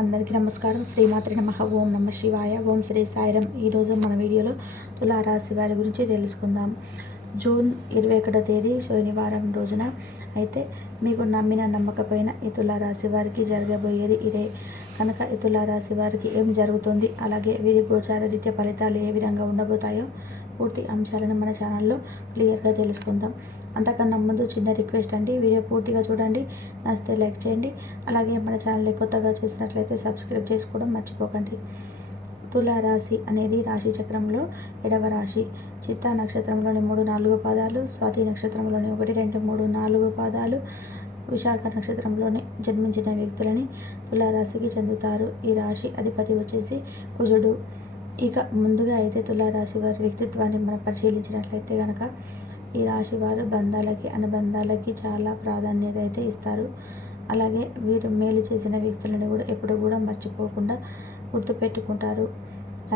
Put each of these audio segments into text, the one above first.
అందరికీ నమస్కారం. శ్రీమాత్రి నమః. ఓం నమ శివాయ. ఓం శ్రీ సాయిరం. ఈరోజు మన వీడియోలో తులారాశి వారి గురించి తెలుసుకుందాం. జూన్ 21వ తేదీ శనివారం రోజున అయితే మీకు నమ్మిన నమ్మకపోయిన ఈ తులారాశి వారికి జరగబోయేది ఇదే. కనుక ఈ తులారాశి వారికి ఏం జరుగుతుంది, అలాగే వీరి గోచార రీత్యా ఫలితాలు ఏ విధంగా ఉండబోతాయో పూర్తి అంశాలను మన ఛానల్లో క్లియర్గా తెలుసుకుందాం. అంతకన్నా ముందు చిన్న రిక్వెస్ట్ అండి, వీడియో పూర్తిగా చూడండి, నచ్చితే లైక్ చేయండి. అలాగే మన ఛానల్ని కొత్తగా చూసినట్లయితే సబ్స్క్రైబ్ చేసుకోవడం మర్చిపోకండి. తులారాశి అనేది రాశి చక్రంలో 7వ రాశి. చిత్తా నక్షత్రంలోని 3, 4 పాదాలు, స్వాతి నక్షత్రంలోని 1, 2, 3, 4 పాదాలు, విశాఖ నక్షత్రంలోని జన్మించిన వ్యక్తులని తులారాశికి చెందుతారు. ఈ రాశి అధిపతి వచ్చేసి కుజుడు. ఇక ముందుగా అయితే తులారాశి వారి వ్యక్తిత్వాన్ని మనం పరిశీలించినట్లయితే కనుక ఈ రాశి వారు బంధాలకి, అనుబంధాలకి చాలా ప్రాధాన్యత అయితే ఇస్తారు. అలాగే వీరు మేలు చేసిన వ్యక్తులను కూడా ఎప్పుడు కూడా మర్చిపోకుండా గుర్తుపెట్టుకుంటారు.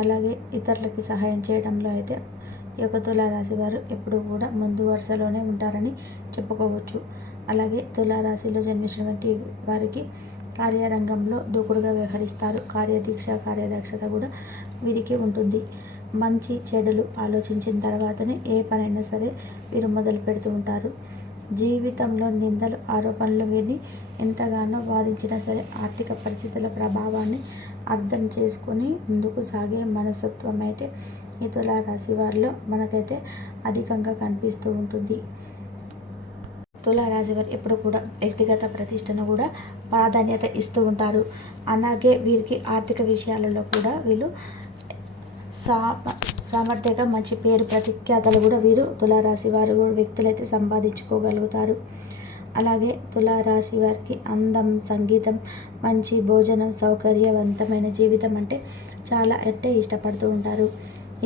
అలాగే ఇతరులకి సహాయం చేయడంలో అయితే ఈ యొక్క తులారాశి వారు ఎప్పుడు కూడా ముందు వరుసలోనే ఉంటారని చెప్పుకోవచ్చు. అలాగే తులారాశిలో జన్మించినటువంటి వారికి కార్యరంగంలో దూకుడుగా వ్యవహరిస్తారు. కార్యదీక్ష, కార్యదక్షత కూడా వీరికి ఉంటుంది. మంచి చెడులు ఆలోచించిన తర్వాతనే ఏ పనైనా సరే వీరు మొదలు పెడుతూ ఉంటారు. జీవితంలో నిందలు, ఆరోపణలు వీరిని ఎంతగానో బాధించినా సరే ఆర్థిక పరిస్థితుల ప్రభావాన్ని అర్థం చేసుకొని ముందుకు సాగే మనస్తత్వం అయితే ఈ తులారాశి వారిలో మనకైతే అధికంగా కనిపిస్తూ ఉంటుంది. తులారాశి వారు ఎప్పుడు కూడా వ్యక్తిగత ప్రతిష్టను కూడా ప్రాధాన్యత ఇస్తూ ఉంటారు. అలాగే వీరికి ఆర్థిక విషయాలలో కూడా వీళ్ళు సామర్థ్యంగా మంచి పేరు ప్రఖ్యాతలు కూడా వీరు తులారాశి వారు వ్యక్తులైతే సంపాదించుకోగలుగుతారు. అలాగే తులారాశి వారికి అందం, సంగీతం, మంచి భోజనం, సౌకర్యవంతమైన జీవితం అంటే చాలా ఇష్టపడుతూ ఉంటారు.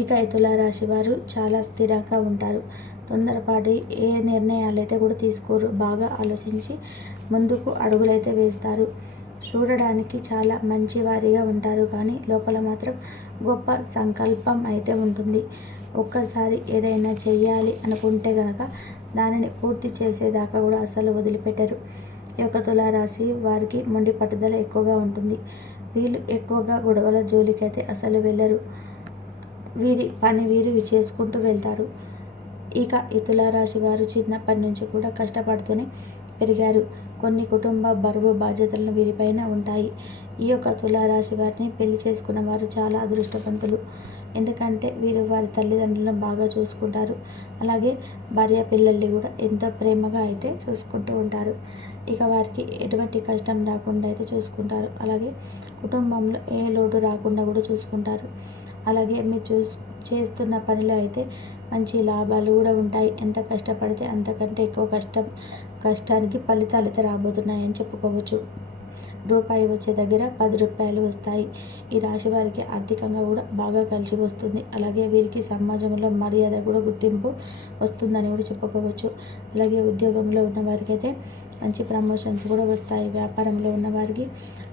ఇక ఈ తులారాశి వారు చాలా స్థిరంగా ఉంటారు. తొందరపాటు ఏ నిర్ణయాలు అయితే కూడా తీసుకోరు. బాగా ఆలోచించి ముందుకు అడుగులైతే వేస్తారు. చూడడానికి చాలా మంచివారిగా ఉంటారు, కానీ లోపల మాత్రం గొప్ప సంకల్పం అయితే ఉంటుంది. ఒక్కసారి ఏదైనా చెయ్యాలి అనుకుంటే కనుక దానిని పూర్తి చేసేదాకా కూడా అసలు వదిలిపెట్టరు. ఈ యొక్క తులారాశి వారికి మొండి పట్టుదల ఎక్కువగా ఉంటుంది. వీళ్ళు ఎక్కువగా గొడవల జోలికైతే అసలు వెళ్ళరు. వీరి పని వీరు చేసుకుంటూ వెళ్తారు. ఇక ఈ తులారాశి వారు చిన్నప్పటి నుంచి కూడా కష్టపడుతూనే పెరిగారు. కొన్ని కుటుంబ బరువు బాధ్యతలను వీరిపైన ఉంటాయి. ఈ యొక్క తులారాశి వారిని పెళ్లి చేసుకున్న వారు చాలా అదృష్టవంతులు. ఎందుకంటే వీరు వారి తల్లిదండ్రులను బాగా చూసుకుంటారు. అలాగే భార్య పిల్లల్ని కూడా ఎంతో ప్రేమగా అయితే చూసుకుంటూ ఉంటారు. ఇక వారికి ఎటువంటి కష్టం రాకుండా అయితే చూసుకుంటారు. అలాగే కుటుంబంలో ఏ లోటు రాకుండా కూడా చూసుకుంటారు. అలాగే మీరు చేస్తున్న పనిలో అయితే మంచి లాభాలు కూడా ఉంటాయి. ఎంత కష్టపడితే అంతకంటే ఎక్కువ కష్టానికి ఫలితాలు అయితే రాబోతున్నాయని చెప్పుకోవచ్చు. రూపాయి వచ్చే దగ్గర 10 రూపాయలు వస్తాయి. ఈ రాశి వారికి ఆర్థికంగా కూడా బాగా కలిసి వస్తుంది. అలాగే వీరికి సమాజంలో మర్యాద కూడా గుర్తింపు వస్తుందని కూడా చెప్పుకోవచ్చు. అలాగే ఉద్యోగంలో ఉన్న వారికి అయితే మంచి ప్రమోషన్స్ కూడా వస్తాయి. వ్యాపారంలో ఉన్న వారికి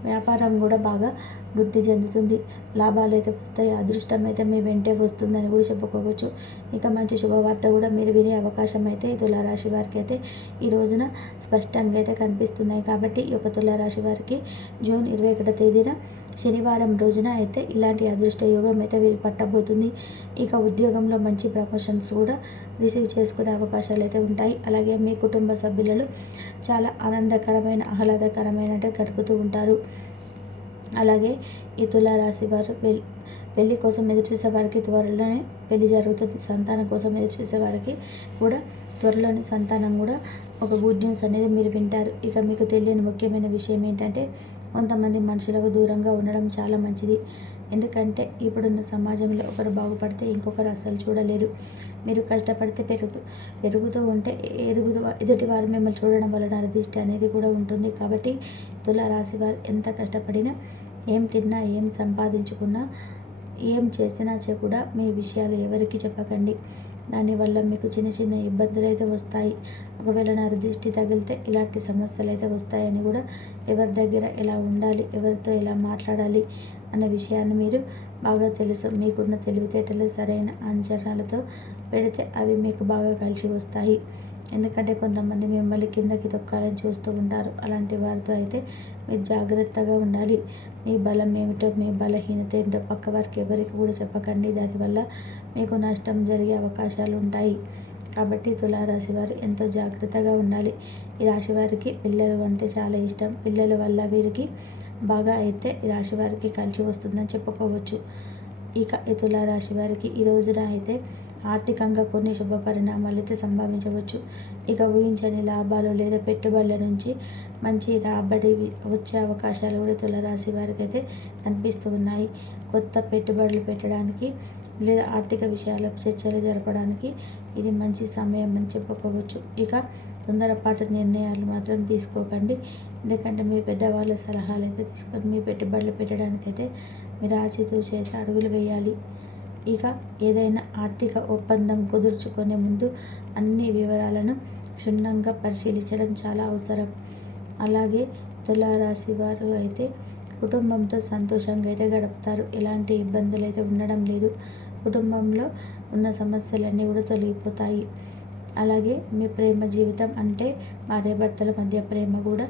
వ్యాపారం కూడా బాగా వృద్ధి చెందుతుంది. లాభాలు అయితే వస్తాయి. అదృష్టం అయితే మీ వెంటే వస్తుందని కూడా చెప్పుకోవచ్చు. ఇక మంచి శుభవార్త కూడా మీరు వినే అవకాశం అయితే ఈ తులారాశి వారికి అయితే ఈ రోజున స్పష్టంగా అయితే కనిపిస్తున్నాయి. కాబట్టి ఈ యొక్క తులారాశి వారికి జూన్ 21వ తేదీన శనివారం రోజున అయితే ఇలాంటి అదృష్ట యోగం అయితే వీరికి పట్టబోతుంది. ఇక ఉద్యోగంలో మంచి ప్రమోషన్స్ కూడా రిసీవ్ చేసుకునే అవకాశాలు అయితే ఉంటాయి. అలాగే మీ కుటుంబ సభ్యులలో చాలా ఆనందకరమైన, ఆహ్లాదకరమైన గడుపుతూ ఉంటారు. అలాగే ఈ తులారాశి వారు పెళ్లి కోసం ఎదురు చూసే వారికి త్వరలోనే పెళ్లి జరుగుతుంది. సంతానం కోసం ఎదురు చూసే వారికి కూడా త్వరలోని సంతానం కూడా ఒక గుడ్ న్యూస్ అనేది మీరు వింటారు. ఇక మీకు తెలియని ముఖ్యమైన విషయం ఏంటంటే కొంతమంది మనుషులకు దూరంగా ఉండడం చాలా మంచిది. ఎందుకంటే ఇప్పుడున్న సమాజంలో ఒకరు బాగుపడితే ఇంకొకరు అస్సలు చూడలేరు. మీరు కష్టపడితే పెరుగుతూ ఉంటే ఎదుటి వారు మిమ్మల్ని చూడడం వలన దిష్టి అనేది కూడా ఉంటుంది. కాబట్టి తులారాశి వారు ఎంత కష్టపడినా, ఏం తిన్నా, ఏం సంపాదించుకున్నా, ఏం చేసినా కూడా మీ విషయాలు ఎవరికి చెప్పకండి. దానివల్ల మీకు చిన్న చిన్న ఇబ్బందులు అయితే వస్తాయి. ఒకవేళ నరదిష్టి తగిలితే ఇలాంటి సమస్యలు అయితే వస్తాయని కూడా ఎవరి దగ్గర ఎలా ఉండాలి, ఎవరితో ఎలా మాట్లాడాలి అన్న విషయాన్ని మీరు బాగా తెలుసు. మీకున్న తెలివితేటలు సరైన అంచనాలతో పెడితే అవి మీకు బాగా కలిసి వస్తాయి. ఎందుకంటే కొంతమంది మిమ్మల్ని కిందకి తొక్కాలని చూస్తూ ఉంటారు. అలాంటి వారితో అయితే మీరు జాగ్రత్తగా ఉండాలి. మీ బలం ఏమిటో, మీ బలహీనత ఏంటో పక్క వారికి ఎవరికి కూడా చెప్పకండి. దానివల్ల మీకు నష్టం జరిగే అవకాశాలు ఉంటాయి. కాబట్టి తులారాశి వారు ఎంతో జాగ్రత్తగా ఉండాలి. ఈ రాశి వారికి పిల్లలు అంటే చాలా ఇష్టం. పిల్లల వల్ల వీరికి బాగా అయితే ఈ రాశి వారికి కలిసి వస్తుందని చెప్పుకోవచ్చు. ఇక ఈ తులారాశి వారికి ఈ రోజున అయితే ఆర్థికంగా కొన్ని శుభ పరిణామాలు అయితే సంభవించవచ్చు. ఇక ఊహించని లాభాలు లేదా పెట్టుబడుల నుంచి మంచి రాబడి వచ్చే అవకాశాలు కూడా తులారాశి వారికి అయితే కనిపిస్తూ ఉన్నాయి. కొత్త పెట్టుబడులు పెట్టడానికి లేదా ఆర్థిక విషయాల చర్చలు జరపడానికి ఇది మంచి సమయం అని చెప్పుకోవచ్చు. ఇక తొందరపాటు నిర్ణయాలు మాత్రం తీసుకోకండి. ఎందుకంటే మీ పెద్దవాళ్ళ సలహాలు అయితే తీసుకొని మీ పెట్టుబడులు పెట్టడానికైతే మీరు ఆచితూచి అయితే అడుగులు వేయాలి. ఇక ఏదైనా ఆర్థిక ఒప్పందం కుదుర్చుకునే ముందు అన్ని వివరాలను క్షుణ్ణంగా పరిశీలించడం చాలా అవసరం. అలాగే తులారాశి వారు అయితే కుటుంబంతో సంతోషంగా అయితే గడుపుతారు. ఎలాంటి ఇబ్బందులు అయితే ఉండడం లేదు. కుటుంబంలో ఉన్న సమస్యలన్నీ కూడా తొలగిపోతాయి. అలాగే మీ ప్రేమ జీవితం అంటే భార్యాభర్తల మధ్య ప్రేమ కూడా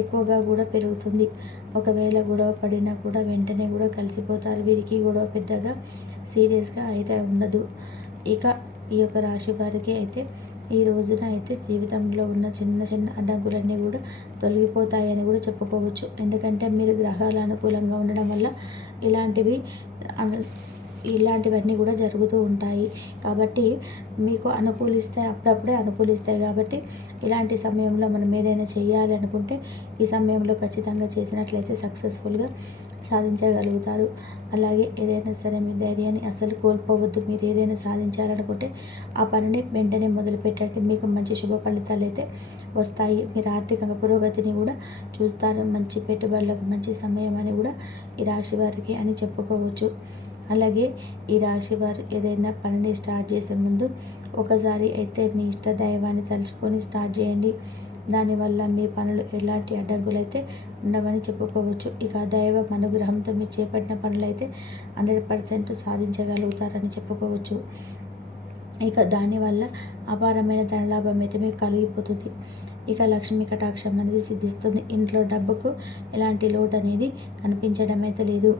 ఎక్కువగా కూడా పెరుగుతుంది. ఒకవేళ గొడవ పడినా కూడా వెంటనే కూడా కలిసిపోతారు. వీరికి గొడవ పెద్దగా సీరియస్గా అయితే ఉండదు. ఇక ఈ యొక్క రాశి వారికి అయితే ఈ రోజున అయితే జీవితంలో ఉన్న చిన్న చిన్న అడ్డంకులన్నీ కూడా తొలగిపోతాయని కూడా చెప్పుకోవచ్చు. ఎందుకంటే మీరు గ్రహాలు అనుకూలంగా ఉండడం వల్ల ఇలాంటివన్నీ కూడా జరుగుతూ ఉంటాయి. కాబట్టి మీకు అనుకూలిస్తాయి, అప్పుడప్పుడే అనుకూలిస్తాయి. కాబట్టి ఇలాంటి సమయంలో మనం ఏదైనా చేయాలి అనుకుంటే ఈ సమయంలో ఖచ్చితంగా చేసినట్లయితే సక్సెస్ఫుల్గా సాధించగలుగుతారు. అలాగే ఏదైనా సరే మీ ధైర్యాన్ని అస్సలు కోల్పోవద్దు. మీరు ఏదైనా సాధించాలనుకుంటే ఆ పనిని వెంటనే మొదలుపెట్టండి. మీకు మంచి శుభ ఫలితాలు అయితే వస్తాయి. మీరు ఆర్థికంగా పురోగతిని కూడా చూస్తారు. మంచి పెట్టుబడులకు మంచి సమయం అని కూడా ఈ రాశి వారికి అని చెప్పుకోవచ్చు. అలాగే ఈ రాశి వారు ఏదైనా పనిని స్టార్ట్ చేసే ముందు ఒకసారి అయితే మీ ఇష్ట దైవాన్ని తలుచుకొని స్టార్ట్ చేయండి. దానివల్ల మీ పనులు ఎలాంటి అడ్డంకులు అయితే ఉండవని చెప్పుకోవచ్చు. ఇక దైవ అనుగ్రహంతో మీరు చేపట్టిన పనులు అయితే 100% సాధించగలుగుతారని చెప్పుకోవచ్చు. ఇక దానివల్ల అపారమైన ధనలాభం అయితే మీకు కలిగిపోతుంది. ఇక లక్ష్మీ కటాక్షం అనేది సిద్ధిస్తుంది. ఇంట్లో డబ్బుకు ఎలాంటి లోటు అనేది కనిపించడం అయితే లేదు.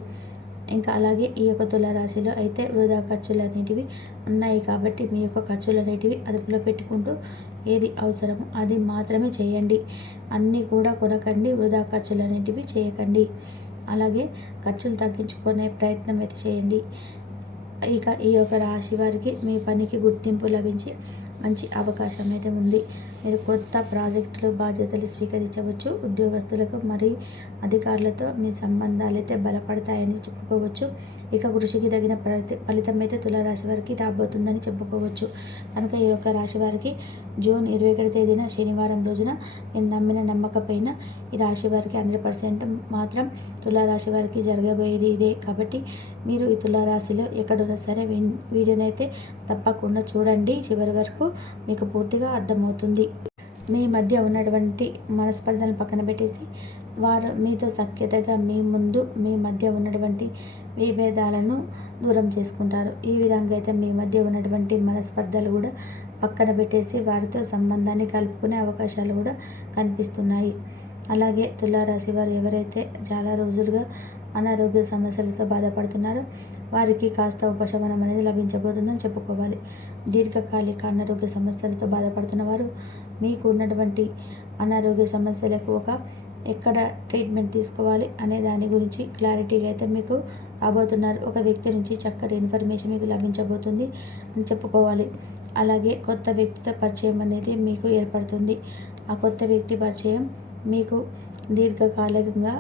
ఇంకా అలాగే ఈ యొక్క తులారాశిలో అయితే వృధా ఖర్చులు అనేటివి ఉన్నాయి. కాబట్టి మీ యొక్క ఖర్చులు అనేటివి అదుపులో పెట్టుకుంటూ ఏది అవసరమో అది మాత్రమే చేయండి. అన్నీ కూడా కొనకండి. వృధా ఖర్చులు అనేటివి చేయకండి. అలాగే ఖర్చులు తగ్గించుకునే ప్రయత్నం అయితే చేయండి. ఇక ఈ యొక్క రాశి వారికి మీ పనికి గుర్తింపు లభించి మంచి అవకాశం అయితే ఉంది. మీరు కొత్త ప్రాజెక్టులు బాధ్యతలు స్వీకరించవచ్చు. ఉద్యోగస్తులకు మరి అధికారులతో మీ సంబంధాలు అయితే బలపడతాయని చెప్పుకోవచ్చు. ఇక కృషికి తగిన ఫలితం అయితే తులారాశి వారికి రాబోతుందని చెప్పుకోవచ్చు. కనుక ఈ యొక్క రాశి వారికి జూన్ 21 తేదీన శనివారం రోజున మీరు నమ్మిన నమ్మకపోయినా ఈ రాశి వారికి 100% మాత్రం తులారాశి వారికి జరగబోయేది ఇదే. కాబట్టి మీరు ఈ తులారాశిలో ఎక్కడున్నా సరే వీడియోనైతే తప్పకుండా చూడండి. చివరి వరకు మీకు పూర్తిగా అర్థమవుతుంది. మీ మధ్య ఉన్నటువంటి మనస్పర్ధలను పక్కన పెట్టేసి వారు మీతో సఖ్యతగా మీ మధ్య ఉన్నటువంటి విభేదాలను దూరం చేసుకుంటారు. ఈ విధంగా అయితే మీ మధ్య ఉన్నటువంటి మనస్పర్ధలు కూడా పక్కన పెట్టేసి వారితో సంబంధాన్ని కలుపుకునే అవకాశాలు కూడా కనిపిస్తున్నాయి. అలాగే తులారాశి వారు ఎవరైతే చాలా రోజులుగా అనారోగ్య సమస్యలతో బాధపడుతున్నారో వారికి కాస్త ఉపశమనం అనేది లభించబోతుందని చెప్పుకోవాలి. దీర్ఘకాలిక అనారోగ్య సమస్యలతో బాధపడుతున్న వారు మీకు ఉన్నటువంటి అనారోగ్య సమస్యలకు ఎక్కడ ట్రీట్మెంట్ తీసుకోవాలి అనే దాని గురించి క్లారిటీగా అయితే మీకు రాబోతున్నారు. ఒక వ్యక్తి నుంచి చక్కటి ఇన్ఫర్మేషన్ మీకు లభించబోతుంది అని చెప్పుకోవాలి. అలాగే కొత్త వ్యక్తితో పరిచయం అనేది మీకు ఏర్పడుతుంది. ఆ కొత్త వ్యక్తి పరిచయం మీకు దీర్ఘకాలికంగా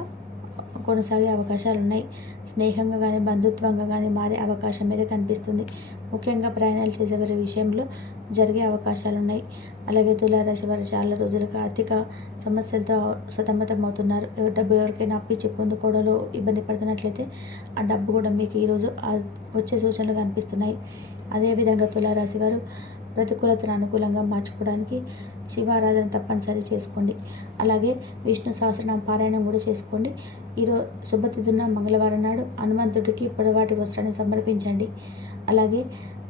కొనసాగే అవకాశాలు ఉన్నాయి. స్నేహంగా కానీ బంధుత్వంగా కానీ మారే అవకాశం అయితే కనిపిస్తుంది. ముఖ్యంగా ప్రయాణాలు చేసేవారి విషయంలో జరిగే అవకాశాలు ఉన్నాయి. అలాగే తులారాశి వారు చాలా రోజులుగా ఆర్థిక సమస్యలతో సతమతం అవుతున్నారు. డబ్బు ఎవరికైనా అప్పిచ్చి పొందుకోవడంలో ఇబ్బంది పడుతున్నట్లయితే ఆ డబ్బు కూడా మీకు ఈరోజు వచ్చే సూచనలు కనిపిస్తున్నాయి. అదేవిధంగా తులారాశి వారు ప్రతికూలతను అనుకూలంగా మార్చుకోవడానికి శివారాధన తప్పనిసరి చేసుకోండి. అలాగే విష్ణు సహస్రనామ పారాయణం కూడా చేసుకోండి. ఈరోజు శుభతిథున మంగళవారం నాడు హనుమంతుడికి పొడవాటి వస్త్రాన్ని సమర్పించండి. అలాగే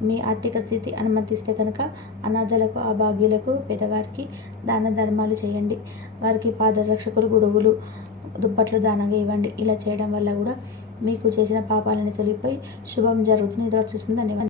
మీ ఆర్థిక స్థితి అనుమతిస్తే కనుక అనాథలకు, అభాగ్యులకు, పేదవారికి దాన ధర్మాలు చేయండి. వారికి పాదరక్షకులు, గొడుగులు, దుప్పట్లు దానంగా ఇవ్వండి. ఇలా చేయడం వల్ల కూడా మీకు చేసిన పాపాలని తొలగిపోయి శుభం జరుగుతుంది. ఇది వర్తిస్తుంది. ధన్యవాదాలు.